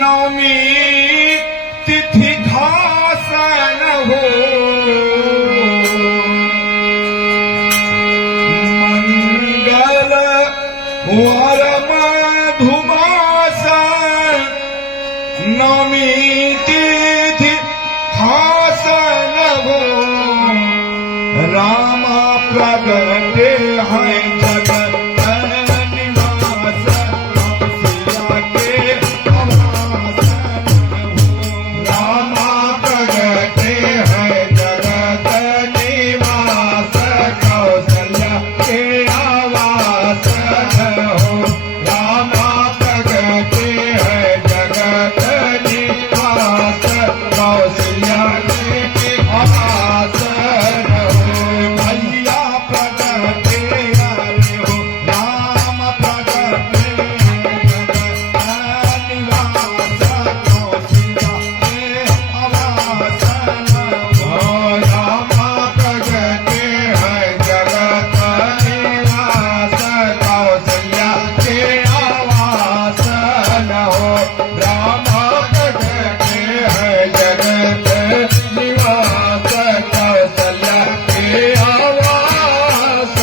नवमी तिथि खास न हो मंगल वर मधुमास नवमी तिथि खास न हो राम प्रगटे हैं जगत निवास कौशल्या के आवास राम प्रगटे हैं जगत निवास कौशल्या के आवास हो राम प्रगटे हैं जगत निवास कौशल्या के आवास हो भैया प्रगटे आए हो राम प्रगटे जगत निवास कौशल्या के आवास हो राम प्रगटे हैं जगत निवास कौशल्या के आवास हो राम प्रगटे हैं जगत निवास कौशल्या के आवास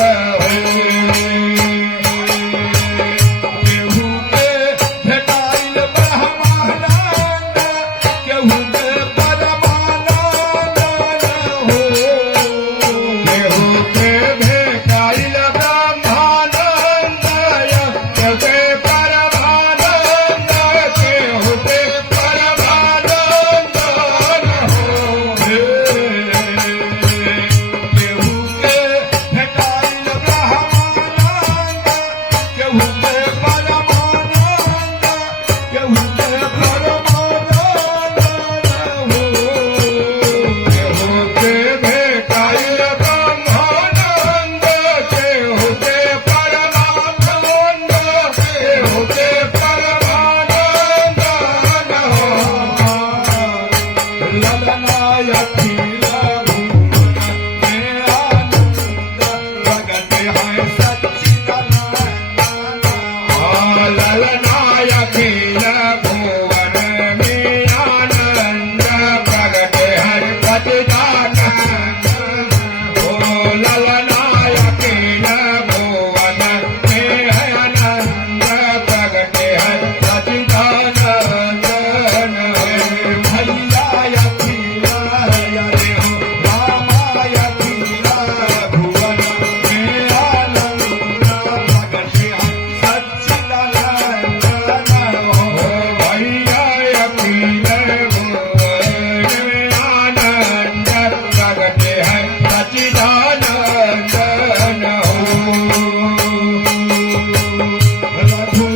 केहू के भेटाइल ब्रह्मानंद केहू के परमानंद हो केहू के भेटाइल ब्रह्मानंद केहू के परमानंद केहू के परमानंद हो केहू के भेटाइल ब्रह्मानंद केहू के परमानंद केहू के परमानंद हो केहू के भेटाइल ब्रह्मानंद केहू के परमानंद केहू के परमानंद हो ललनाय अखिल भुवन में आनंद प्रगटे हैं सच्चिदानंद ललनाय अखिल भुवन में आनंद प्रगटे हर सच्चिदानंद ओ ललनाय अखिल भुवन में आनंद प्रगटे हर सच्चिदानंद भैया अखिल हरे हो रामाय अखिल भुवन में आनंद प्रगटे हैं सच्चिदानंद हो भैया अखिल भुवन में आनंद प्रगटे है सच्चिदानंद हो रघु